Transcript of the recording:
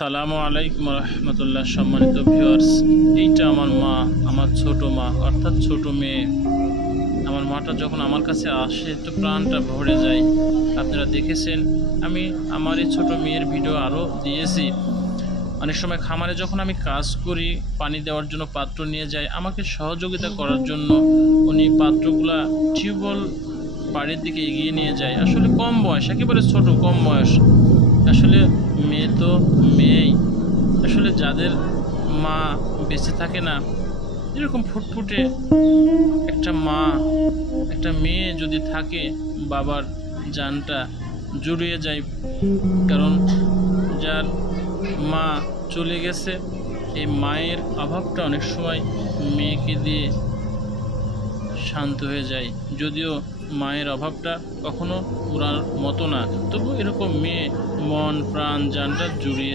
সালামু আলাইকুম রহমতুল্লাহ। সম্মানিত ভিউয়ার্স, এইটা আমার মা, আমার ছোট মা অর্থাৎ ছোট মেয়ে। আমার মাটা যখন আমার কাছে আসে তো প্রাণটা ভরে যায়। আপনারা দেখেছেন, আমি আমার এই ছোটো মেয়ের ভিডিও আরও দিয়েছি। অনেক সময় খামারে যখন আমি কাজ করি, পানি দেওয়ার জন্য পাত্র নিয়ে যাই, আমাকে সহযোগিতা করার জন্য উনি পাত্রগুলা টিউবওয়েল বাড়ির দিকে এগিয়ে নিয়ে যায়। আসলে কম বয়স, একেবারে ছোট, কম বয়স। আসলে মেয়ে তো মেয়েই। আসলে যাদের মা বেঁচে থাকে না, এরকম ফুটফুটে একটা মা, একটা মেয়ে যদি থাকে, বাবার জানটা জুড়িয়ে যায়। কারণ যার মা চলে গেছে, এই মায়ের অভাবটা অনেক সময় মেয়েকে দিয়ে শান্ত হয়ে যায়। যদিও মায়ের অভাবটা কখনো পুরার মতো না, তবু এরকম মেয়ে মন প্রাণ জানটা জুড়িয়ে